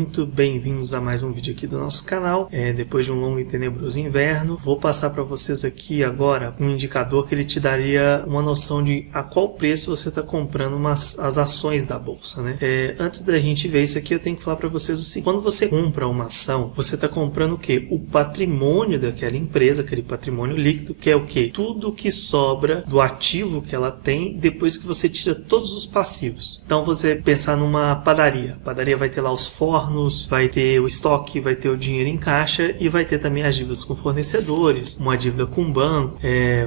muito bem-vindos a mais um vídeo aqui do nosso canal. Depois de um longo e tenebroso inverno, vou passar para vocês aqui agora um indicador que ele te daria uma noção de a qual preço você está comprando as ações da bolsa, né? Antes da gente ver isso aqui, eu tenho que falar para vocês o seguinte: quando você compra uma ação, você está comprando o quê? O patrimônio daquela empresa, aquele patrimônio líquido, que é o quê? Tudo que sobra do ativo que ela tem depois que você tira todos os passivos. Então você pensar numa padaria. A padaria vai ter lá os fornos, vai ter o estoque, vai ter o dinheiro em caixa e vai ter também as dívidas com fornecedores, uma dívida com o banco,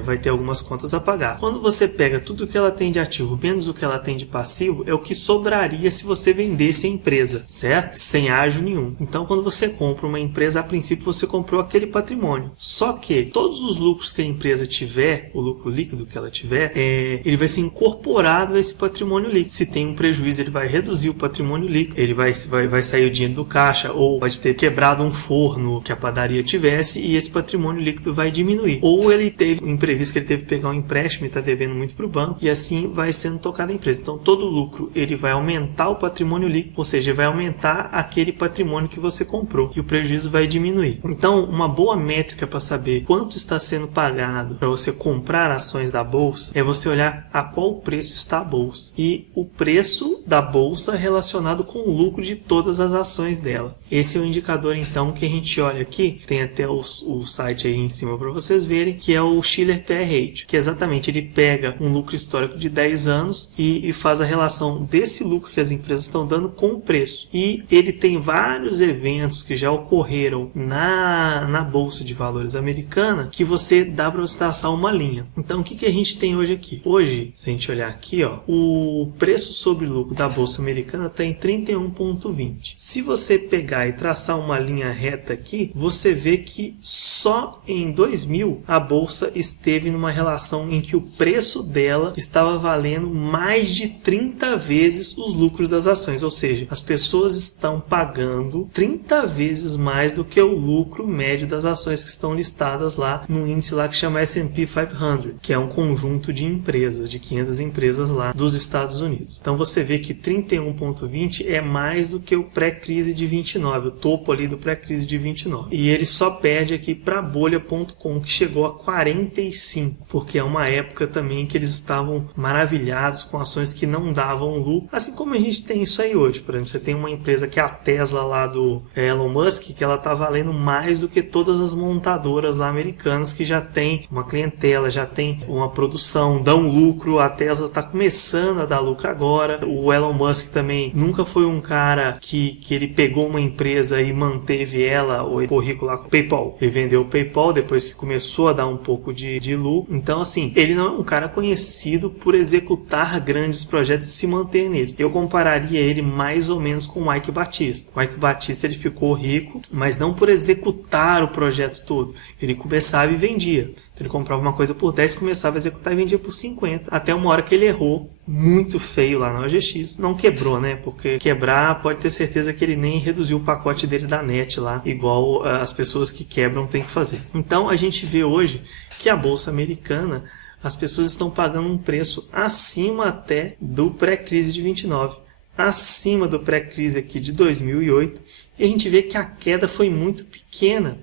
vai ter algumas contas a pagar. Quando você pega tudo que ela tem de ativo menos o que ela tem de passivo, é o que sobraria se você vendesse a empresa, certo? Sem ágio nenhum. Então quando você compra uma empresa, a princípio você comprou aquele patrimônio. Só que todos os lucros que a empresa tiver, o lucro líquido que ela tiver, ele vai ser incorporado a esse patrimônio líquido. Se tem um prejuízo, ele vai reduzir o patrimônio líquido, ele vai sair o dinheiro do caixa, ou pode ter quebrado um forno que a padaria tivesse e esse patrimônio líquido vai diminuir. Ou ele teve um imprevisto, que ele teve que pegar um empréstimo e está devendo muito para o banco, e assim vai sendo tocada a empresa. Então todo lucro ele vai aumentar o patrimônio líquido, ou seja, vai aumentar aquele patrimônio que você comprou, e o prejuízo vai diminuir. Então uma boa métrica para saber quanto está sendo pagado para você comprar ações da bolsa é você olhar a qual preço está a bolsa, e o preço da bolsa relacionado com o lucro de todas as ações dela. Esse é o indicador então que a gente olha aqui, tem até o site aí em cima para vocês verem, que é o Shiller P/E Ratio, que exatamente ele pega um lucro histórico de 10 anos e faz a relação desse lucro que as empresas estão dando com o preço. E ele tem vários eventos que já ocorreram na Bolsa de Valores americana que você dá para você traçar uma linha. Então o que a gente tem hoje aqui? Hoje, se a gente olhar aqui, ó, o preço sobre lucro da Bolsa americana está em 31,20. Se você pegar e traçar uma linha reta aqui, você vê que só em 2000 a Bolsa esteve numa relação em que o preço dela estava valendo mais de 30 vezes os lucros das ações, ou seja, as pessoas estão pagando 30 vezes mais do que o lucro médio das ações que estão listadas lá no índice lá que chama S&P 500, que é um conjunto de empresas, de 500 empresas lá dos Estados Unidos. Então você vê que 31,20 é mais do que o pré-crise de 29, o topo ali do pré-crise de 29. E ele só perde aqui para bolha.com, que chegou a 45, porque é uma época também que eles estavam maravilhados com ações que não davam lucro, assim como a gente tem isso aí hoje. Por exemplo, você tem uma empresa que é a Tesla lá do Elon Musk, que ela está valendo mais do que todas as montadoras lá americanas, que já tem uma clientela, já tem uma produção, dão lucro. A Tesla está começando a dar lucro agora. O Elon Musk também nunca foi um cara que ele pegou uma empresa e manteve ela, o currículo lá com o PayPal. Ele vendeu o PayPal depois que começou a dar um pouco de lucro. Então, assim, ele não é um cara conhecido por executar grandes projetos e se manter neles. Eu compararia ele mais ou menos com o Ike Batista. O Ike Batista, ele ficou rico, mas não por executar o projeto todo. Ele começava e vendia. Então, ele comprava uma coisa por 10, começava a executar e vendia por 50. Até uma hora que ele errou muito feio lá na OGX. Não quebrou, né? Porque quebrar, pode ter certeza que ele nem reduziu o pacote dele da NET lá, igual as pessoas que quebram têm que fazer. Então a gente vê hoje que a Bolsa Americana, as pessoas estão pagando um preço acima até do pré-crise de 29, acima do pré-crise aqui de 2008, e a gente vê que a queda foi muito pequena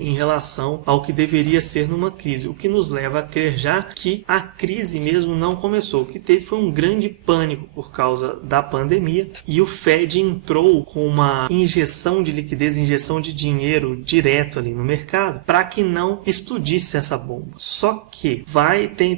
em relação ao que deveria ser numa crise, o que nos leva a crer já que a crise mesmo não começou. O que teve foi um grande pânico por causa da pandemia, e o Fed entrou com uma injeção de liquidez, injeção de dinheiro direto ali no mercado, para que não explodisse essa bomba. Só que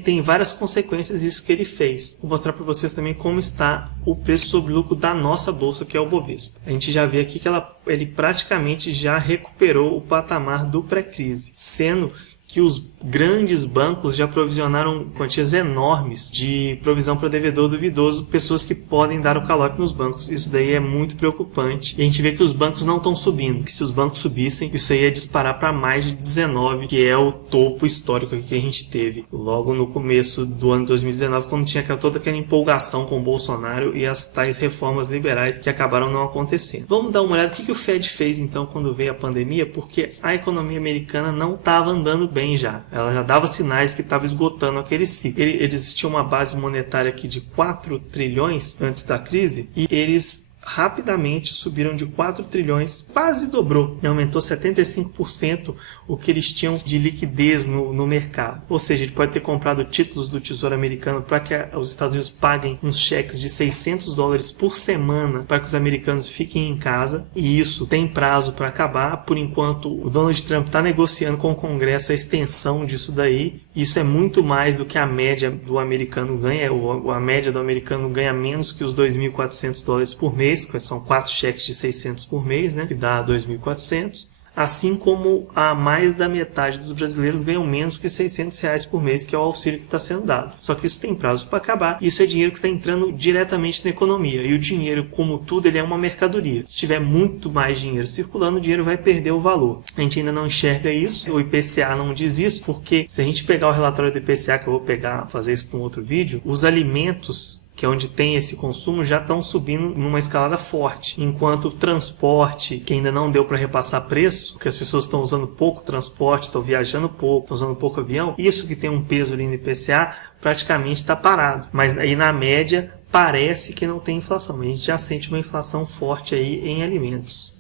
tem várias consequências isso que ele fez. Vou mostrar para vocês também como está o preço sobre lucro da nossa bolsa, que é o Bovespa. A gente já vê aqui que ele praticamente já recuperou o patamar do pré-crise, sendo que os grandes bancos já provisionaram quantias enormes de provisão para devedor duvidoso, pessoas que podem dar o calote nos bancos. Isso daí é muito preocupante. E a gente vê que os bancos não estão subindo, que se os bancos subissem, isso aí ia disparar para mais de 19, que é o topo histórico que a gente teve logo no começo do ano 2019, quando tinha toda aquela empolgação com o Bolsonaro e as tais reformas liberais que acabaram não acontecendo. Vamos dar uma olhada no que o Fed fez então quando veio a pandemia, porque a economia americana não estava andando bem já. Ela já dava sinais que estava esgotando aquele ciclo. Eles tinham uma base monetária aqui de 4 trilhões antes da crise, e eles rapidamente subiram de 4 trilhões, quase dobrou, e aumentou 75% o que eles tinham de liquidez no mercado. Ou seja, ele pode ter comprado títulos do Tesouro Americano para que os Estados Unidos paguem uns cheques de $600 por semana para que os americanos fiquem em casa, e isso tem prazo para acabar. Por enquanto, o Donald Trump está negociando com o Congresso a extensão disso daí. Isso é muito mais do que a média do americano ganha. A média do americano ganha menos que os $2.400 por mês, que são 4 cheques de 600 por mês, né, que dá 2.400. Assim como a mais da metade dos brasileiros ganham menos que R$600 por mês, que é o auxílio que está sendo dado. Só que isso tem prazo para acabar, e isso é dinheiro que está entrando diretamente na economia. E o dinheiro, como tudo, ele é uma mercadoria. Se tiver muito mais dinheiro circulando, o dinheiro vai perder o valor. A gente ainda não enxerga isso, o IPCA não diz isso, porque se a gente pegar o relatório do IPCA, que eu vou fazer isso para um outro vídeo, os alimentos, que é onde tem esse consumo, já estão subindo numa escalada forte. Enquanto o transporte, que ainda não deu para repassar preço, porque as pessoas estão usando pouco transporte, estão viajando pouco, estão usando pouco avião, isso que tem um peso ali no IPCA praticamente está parado. Mas aí na média parece que não tem inflação, mas a gente já sente uma inflação forte aí em alimentos.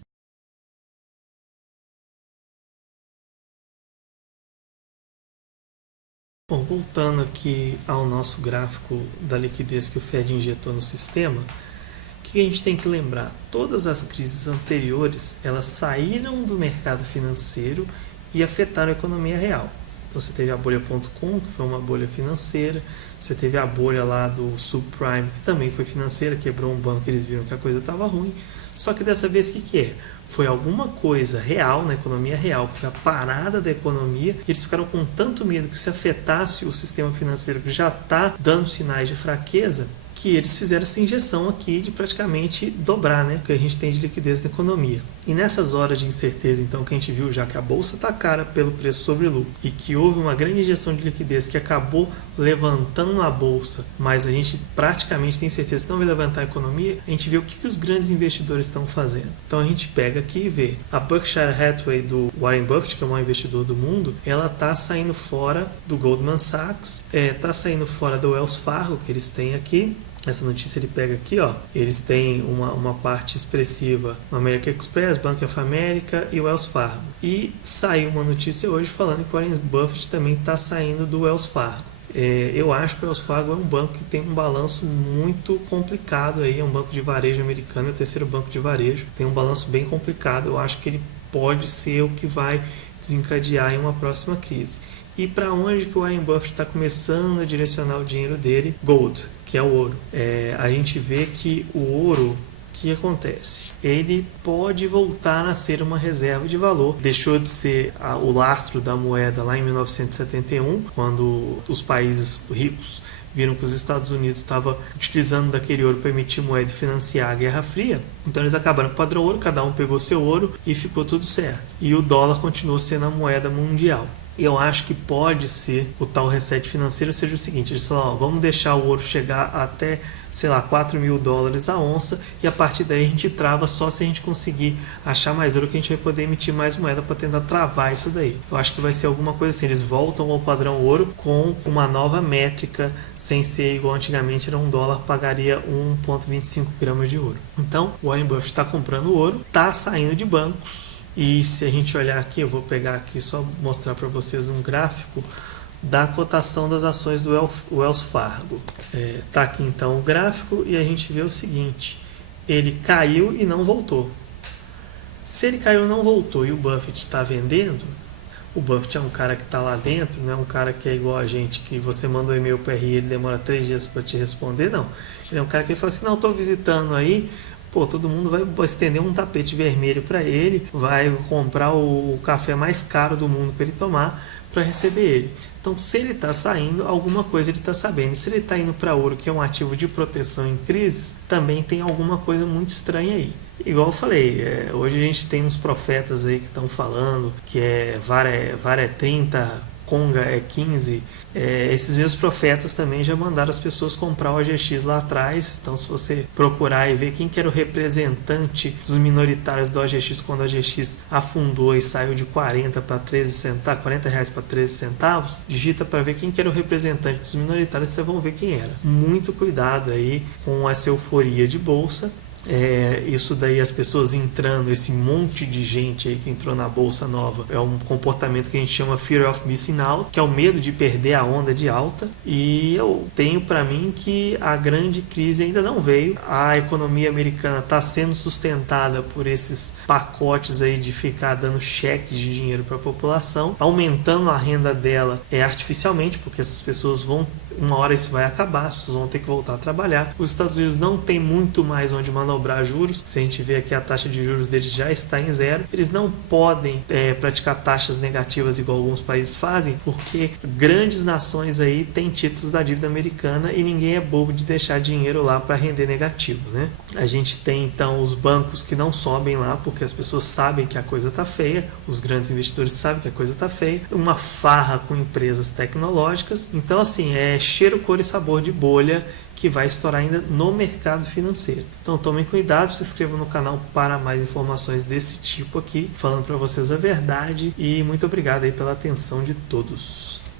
Bom, voltando aqui ao nosso gráfico da liquidez que o Fed injetou no sistema, o que a gente tem que lembrar? Todas as crises anteriores, elas saíram do mercado financeiro e afetaram a economia real. Então você teve a bolha.com, que foi uma bolha financeira, você teve a bolha lá do subprime, que também foi financeira, quebrou um banco, eles viram que a coisa estava ruim. Só que dessa vez o que é? Foi alguma coisa real, na economia real, que foi a parada da economia, e eles ficaram com tanto medo que se afetasse o sistema financeiro, que já está dando sinais de fraqueza, que eles fizeram essa injeção aqui de praticamente dobrar, né, o que a gente tem de liquidez na economia. E nessas horas de incerteza, então, que a gente viu já que a bolsa está cara pelo preço sobre lucro e que houve uma grande injeção de liquidez que acabou levantando a bolsa, mas a gente praticamente tem certeza que não vai levantar a economia, a gente vê o que os grandes investidores estão fazendo. Então a gente pega aqui e vê a Berkshire Hathaway do Warren Buffett, que é o maior investidor do mundo, ela está saindo fora do Goldman Sachs, está saindo fora do Wells Fargo, que eles têm aqui. Essa notícia ele pega aqui, ó. Eles têm uma parte expressiva no American Express, Bank of America e Wells Fargo. E saiu uma notícia hoje falando que o Warren Buffett também está saindo do Wells Fargo. Eu acho que o Wells Fargo é um banco que tem um balanço muito complicado aí, é um banco de varejo americano, é o terceiro banco de varejo, tem um balanço bem complicado. Eu acho que ele pode ser o que vai desencadear em uma próxima crise. E para onde que o Warren Buffett está começando a direcionar o dinheiro dele? Gold, que é o ouro. A gente vê que o ouro, o que acontece? Ele pode voltar a ser uma reserva de valor. Deixou de ser o lastro da moeda lá em 1971, quando os países ricos viram que os Estados Unidos estavam utilizando daquele ouro para emitir moeda e financiar a Guerra Fria. Então eles acabaram com o padrão ouro, cada um pegou seu ouro e ficou tudo certo. E o dólar continuou sendo a moeda mundial. Eu acho que pode ser o tal reset financeiro seja o seguinte: eles falaram, vamos deixar o ouro chegar até, sei lá, $4.000 a onça, e a partir daí a gente trava só se a gente conseguir achar mais ouro, que a gente vai poder emitir mais moeda para tentar travar isso daí. Eu acho que vai ser alguma coisa assim, eles voltam ao padrão ouro com uma nova métrica, sem ser igual antigamente, era $1 pagaria 1,25 gramas de ouro. Então o Warren Buffett está comprando ouro, está saindo de bancos. E se a gente olhar aqui, eu vou pegar aqui só mostrar para vocês um gráfico da cotação das ações do Wells Fargo. Tá aqui então o gráfico e a gente vê o seguinte: ele caiu e não voltou. Se ele caiu e não voltou e o Buffett está vendendo, o Buffett é um cara que está lá dentro, não é um cara que é igual a gente, que você manda um e-mail para RI e ele demora 3 dias para te responder, não. Ele é um cara que fala assim, não, estou visitando aí. Pô, todo mundo vai estender um tapete vermelho para ele, vai comprar o café mais caro do mundo para ele tomar, para receber ele. Então, se ele está saindo, alguma coisa ele está sabendo. Se ele está indo para ouro, que é um ativo de proteção em crises, também tem alguma coisa muito estranha aí. Igual eu falei, hoje a gente tem uns profetas aí que estão falando que VAR é 30, Conga é 15. Esses mesmos profetas também já mandaram as pessoas comprar o OGX lá atrás. Então, se você procurar e ver quem que era o representante dos minoritários do OGX quando o OGX afundou e saiu de 40 para 13 centavos, R$40 para 13 centavos, digita para ver quem que era o representante dos minoritários, vocês vão ver quem era. Muito cuidado aí com essa euforia de bolsa. Isso daí, as pessoas entrando, esse monte de gente aí que entrou na bolsa nova, é um comportamento que a gente chama Fear of Missing Out, que é o medo de perder a onda de alta. E eu tenho para mim que a grande crise ainda não veio. A economia americana está sendo sustentada por esses pacotes aí de ficar dando cheques de dinheiro para a população, aumentando a renda dela artificialmente, porque essas pessoas uma hora isso vai acabar, as pessoas vão ter que voltar a trabalhar. Os Estados Unidos não tem muito mais onde manobrar juros. Se a gente vê aqui, a taxa de juros deles já está em zero. Eles não podem praticar taxas negativas igual alguns países fazem, porque grandes nações aí têm títulos da dívida americana e ninguém é bobo de deixar dinheiro lá para render negativo, né? A gente tem então os bancos que não sobem lá porque as pessoas sabem que a coisa está feia, os grandes investidores sabem que a coisa está feia, uma farra com empresas tecnológicas. Então assim, cheiro, cor e sabor de bolha que vai estourar ainda no mercado financeiro. Então tomem cuidado, se inscrevam no canal para mais informações desse tipo aqui, falando para vocês a verdade, e muito obrigado aí pela atenção de todos.